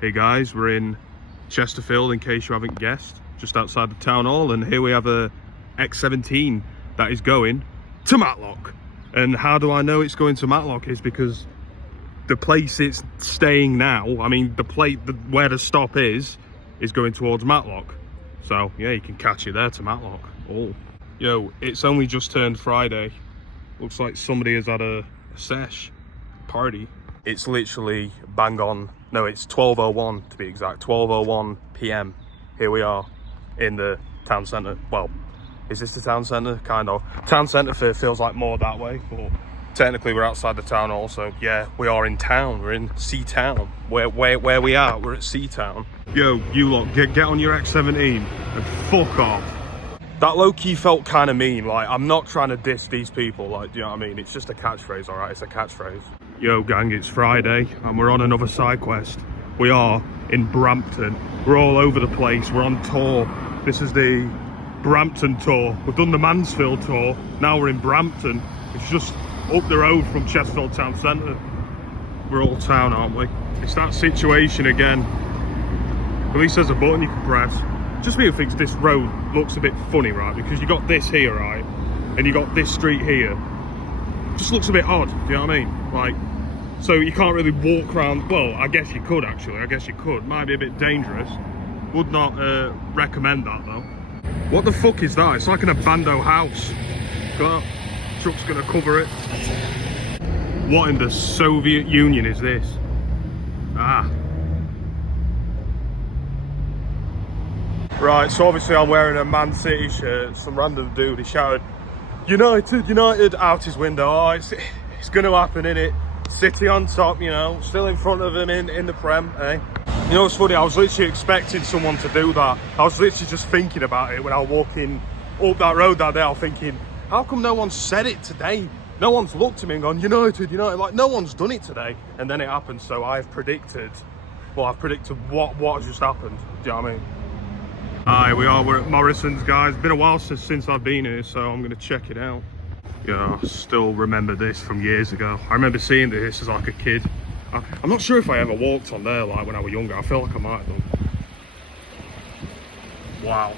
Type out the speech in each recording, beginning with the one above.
Hey guys, we're in Chesterfield, in case you haven't guessed, just outside the town hall, and here we have a X17 that is going to Matlock. And how do I know it's going to Matlock is because the place it's staying now, I mean where the stop is going towards Matlock. So yeah, you can catch it there to Matlock. Oh, yo, it's only just turned Friday. Looks like somebody has had a sesh party. It's literally bang on. No, it's 12:01 to be exact. 12:01 p.m. Here we are in the town centre. Well, is this the town centre? Kind of. Town centre feels like more that way, but technically we're outside the town hall. So yeah, we are in town. We're in Seatown. Where we are? We're at Seatown. Yo, you lot, get on your X17 and fuck off. That low-key felt kind of mean. Like, I'm not trying to diss these people. Like, do you know what I mean? It's just a catchphrase, all right? It's a catchphrase. Yo, gang, it's Friday and we're on another side quest. We are in Brampton. We're all over the place. We're on tour. This is the Brampton tour. We've done the Mansfield tour. Now we're in Brampton. It's just up the road from Chesterfield Town Centre. We're all town, aren't we? It's that situation again. At least there's a button you can press. Just me who thinks this road looks a bit funny, right? Because you got this here, right? And you got this street here. Just looks a bit odd, do you know what I mean? Like, so you can't really walk around. Well, I guess you could actually. I guess you could. Might be a bit dangerous. Would not recommend that though. What the fuck is that? It's like an abandoned house. Got truck's gonna cover it. What in the Soviet Union is this? Ah. Right, so obviously I'm wearing a Man City shirt. Some random dude, he shouted, United, United, out his window. Oh, it's gonna happen, innit? City on top, you know, still in front of him in the Prem, eh? You know what's funny? I was literally expecting someone to do that. I was literally just thinking about it when I was walking up that road that day. I was thinking, how come no one said it today? No one's looked at me and gone, United, United. Like, no one's done it today. And then it happened, so I've predicted what just happened. Do you know what I mean? Hi, we're at Morrison's, guys. Been a while since I've been here, so I'm gonna check it out. Yeah, I still remember this from years ago. I remember seeing this as like a kid. I'm not sure if I ever walked on there like when I was younger. I feel like I might have done. Wow.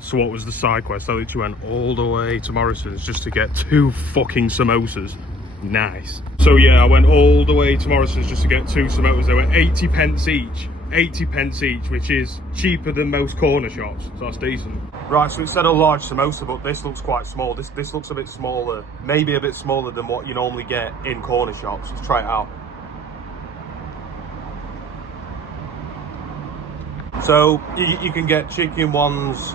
So what was the side quest? I literally went all the way to Morrison's just to get 2 fucking samosas. Nice. So yeah, I went all the way to Morrison's just to get 2 samosas. They were 80 pence each. 80 pence each, which is cheaper than most corner shops. So that's decent. Right, so it said a large samosa, but this looks quite small. This looks a bit smaller. Maybe a bit smaller than what you normally get in corner shops. Let's try it out. So you can get chicken ones,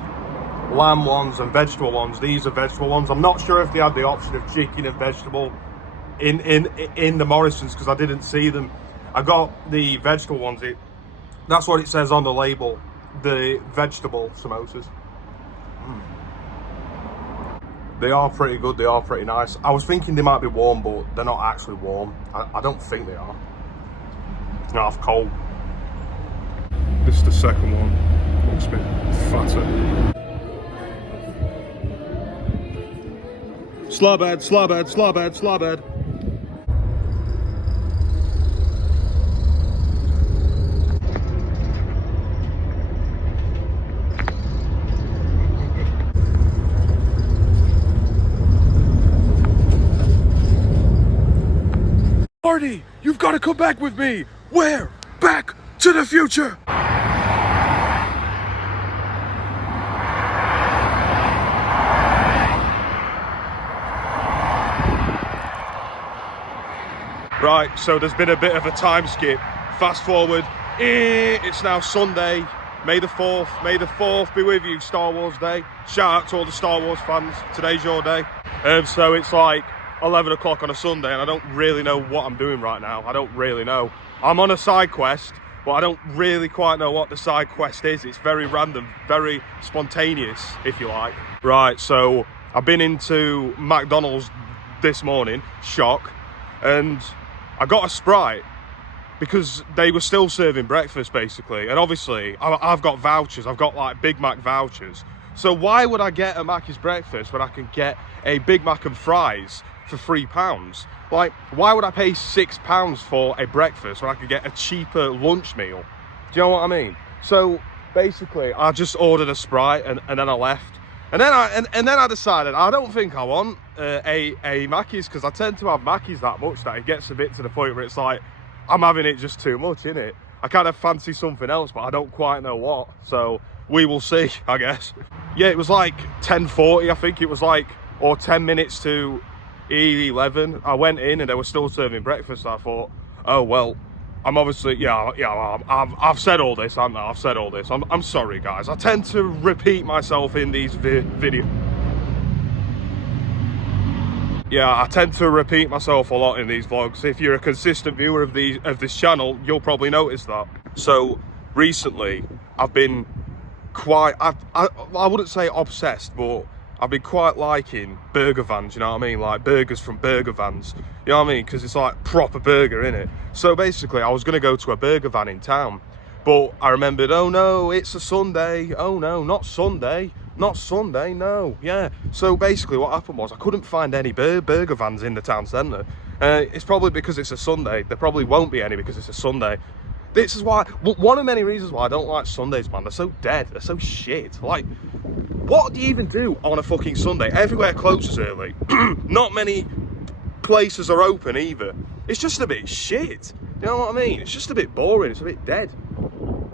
lamb ones and vegetable ones. These are vegetable ones. I'm not sure if they had the option of chicken and vegetable in the Morrison's because I didn't see them. I got the vegetable ones. That's what it says on the label, the vegetable samosas. They are pretty good. They are pretty nice. I was thinking they might be warm, but they're not actually warm. I don't think they are. No, it's cold. This is the second one. Looks a bit fatter. Slabhead, slabhead, slabhead, slabhead. Marty, you've got to come back with me. Where? Back to the future. Right, so there's been a bit of a time skip. Fast forward, it's now Sunday, May the 4th. May the 4th be with you, Star Wars Day. Shout out to all the Star Wars fans, today's your day. So it's like 11 o'clock on a Sunday and I don't really know what I'm doing right now. I don't really know. I'm on a side quest, but I don't really quite know what the side quest is. It's very random, very spontaneous, if you like. Right, so I've been into McDonald's this morning, shock, and I got a Sprite because they were still serving breakfast basically. And obviously I've got vouchers, I've got like Big Mac vouchers. So why would I get a Mackey's breakfast when I can get a Big Mac and fries for £3? Like, why would I pay £6 for a breakfast when I could get a cheaper lunch meal? Do you know what I mean? So basically, I just ordered a Sprite and then I left. And then I decided I don't think I want a Mackey's, because I tend to have Mackey's that much that it gets a bit to the point where it's like I'm having it just too much, innit? I kind of fancy something else, but I don't quite know what. So we will see, I guess. Yeah, it was like 10:40, I think it was like, or 10 minutes to 11. I went in and they were still serving breakfast. So I thought, oh well, I'm obviously, I've said all this, haven't I? I've said all this. I'm sorry, guys. I tend to repeat myself in these videos. Yeah, I tend to repeat myself a lot in these vlogs. If you're a consistent viewer of this channel, you'll probably notice that. So recently, I've been quite, I wouldn't say obsessed, but I've been quite liking burger vans, you know what I mean? Like burgers from burger vans, you know what I mean? Because it's like proper burger, innit? So basically, I was going to go to a burger van in town, but I remembered, oh no, it's a Sunday. Oh no, not Sunday. Not Sunday, no. Yeah. So basically what happened was I couldn't find any burger vans in the town centre. It's probably because it's a Sunday. There probably won't be any because it's a Sunday. This is why, one of many reasons why I don't like Sundays, man. They're so dead. They're so shit. Like, what do you even do on a fucking Sunday? Everywhere closes early. Not many places are open either. It's just a bit shit. You know what I mean? It's just a bit boring. It's a bit dead.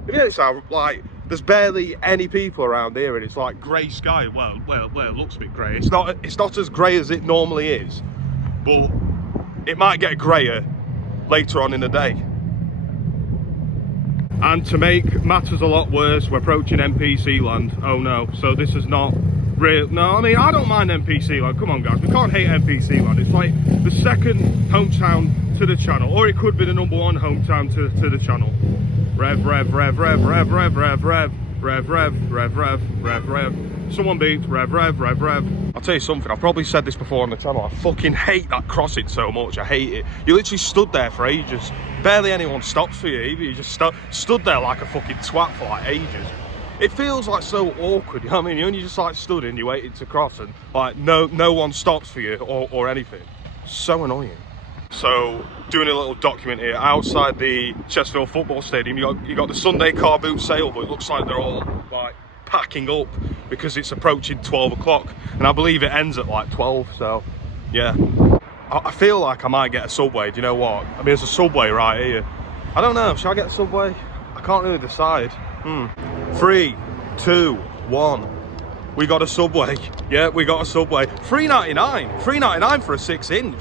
If you notice how, like, there's barely any people around here and it's like grey sky. Well, it looks a bit grey. It's not as grey as it normally is, but it might get greyer later on in the day. And to make matters a lot worse, we're approaching NPC land. Oh no, so this is not real. No, I mean, I don't mind NPC land. Come on, guys, we can't hate NPC land. It's like the second hometown to the channel, or it could be the #1 hometown to the channel. Rev. Someone beat rev. I'll tell you something, I've probably said this before on the channel, I fucking hate that crossing so much. I hate it. You literally stood there for ages. Barely anyone stops for you either. You just stood there like a fucking twat for like ages. It feels like so awkward, you know what I mean? You only just like stood and you waited to cross and like no one stops for you or anything. So annoying. So, doing a little document here, outside the Chesterfield football stadium, you got the Sunday car boot sale, but it looks like they're all like packing up because it's approaching 12 o'clock, and I believe it ends at like 12, so yeah. I feel like I might get a Subway, do you know what? I mean, there's a Subway right here. I don't know, should I get a Subway? I can't really decide. 3, 2, 1. We got a Subway. Yeah, we got a Subway. $3.99. $3.99 for a 6-inch.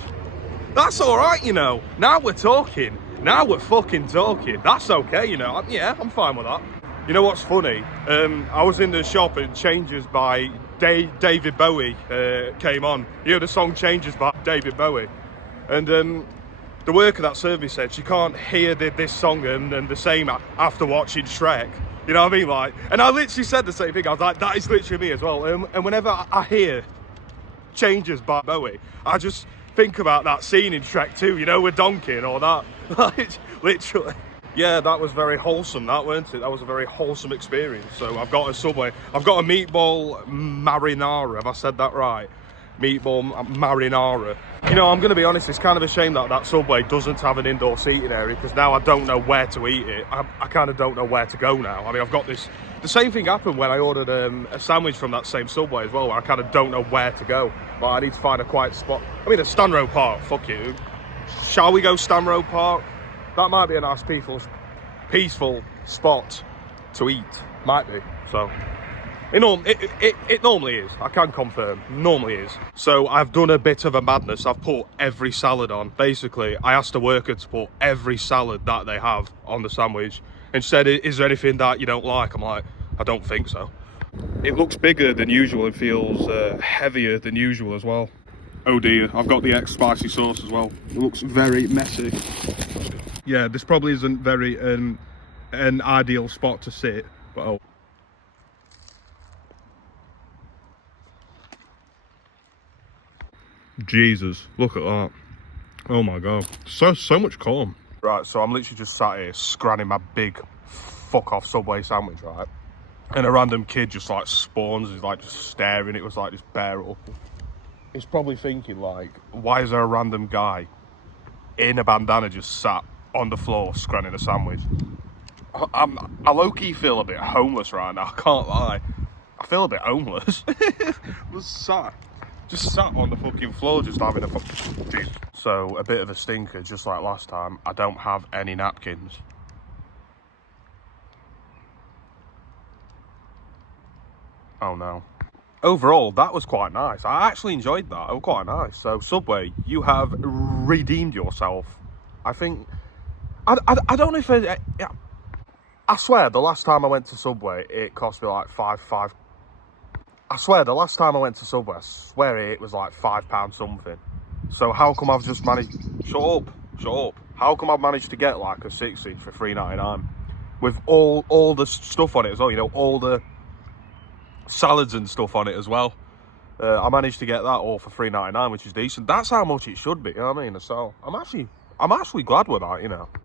That's all right, you know. Now we're talking. Now we're fucking talking. That's okay, you know. Yeah, I'm fine with that. You know what's funny? I was in the shop and Changes by David Bowie came on. You know the song Changes by David Bowie. And the worker that service said she can't hear this song and the same after watching Shrek. You know what I mean? Like, and I literally said the same thing. I was like, that is literally me as well. And whenever I hear Changes by Bowie, I just think about that scene in Shrek 2, you know, with Donkey and all that. Like, literally. Yeah, that was very wholesome, that, weren't it? That was a very wholesome experience. So I've got a Subway. I've got a meatball marinara. Have I said that right? Meatball marinara. You know, I'm going to be honest, it's kind of a shame that that Subway doesn't have an indoor seating area, because now I don't know where to eat it. I kind of don't know where to go now. I mean, I've got this... The same thing happened when I ordered a sandwich from that same Subway as well, where I kind of don't know where to go. But I need to find a quiet spot. I mean, a Stanrow Park, fuck you. Shall we go Stanrow Park? That might be a nice peaceful spot to eat. Might be. So, it normally is. I can confirm. Normally is. So, I've done a bit of a madness. I've put every salad on. Basically, I asked the worker to put every salad that they have on the sandwich. And she said, is there anything that you don't like? I'm like, I don't think so. It looks bigger than usual. It feels heavier than usual as well. Oh dear, I've got the X-spicy sauce as well. It looks very messy. Yeah, this probably isn't very an ideal spot to sit, but oh. Jesus, look at that. Oh my god, so much corn. Right, so I'm literally just sat here scranning my big fuck off Subway sandwich, right? and a random kid just like spawns, he's like just staring, it was like this bear up. He's probably thinking like, why is there a random guy in a bandana just sat on the floor scranning a sandwich? I low-key feel a bit homeless right now, I can't lie. I feel a bit homeless. Just sat on the fucking floor, just having a Jesus. So, a bit of a stinker, just like last time. I don't have any napkins. Oh no. Overall, that was quite nice. I actually enjoyed that. It was quite nice. So, Subway, you have redeemed yourself. I think... I don't know if... I swear, the last time I went to Subway, it cost me like five. I swear, the last time I went to Subway, I swear it was like £5 something. So how come I've just managed... Shut up. How come I've managed to get like a 6-inch for £3.99? With all the stuff on it as well, you know, all the salads and stuff on it as well. I managed to get that all for £3.99, which is decent. That's how much it should be, you know what I mean? So I'm actually glad with that, you know.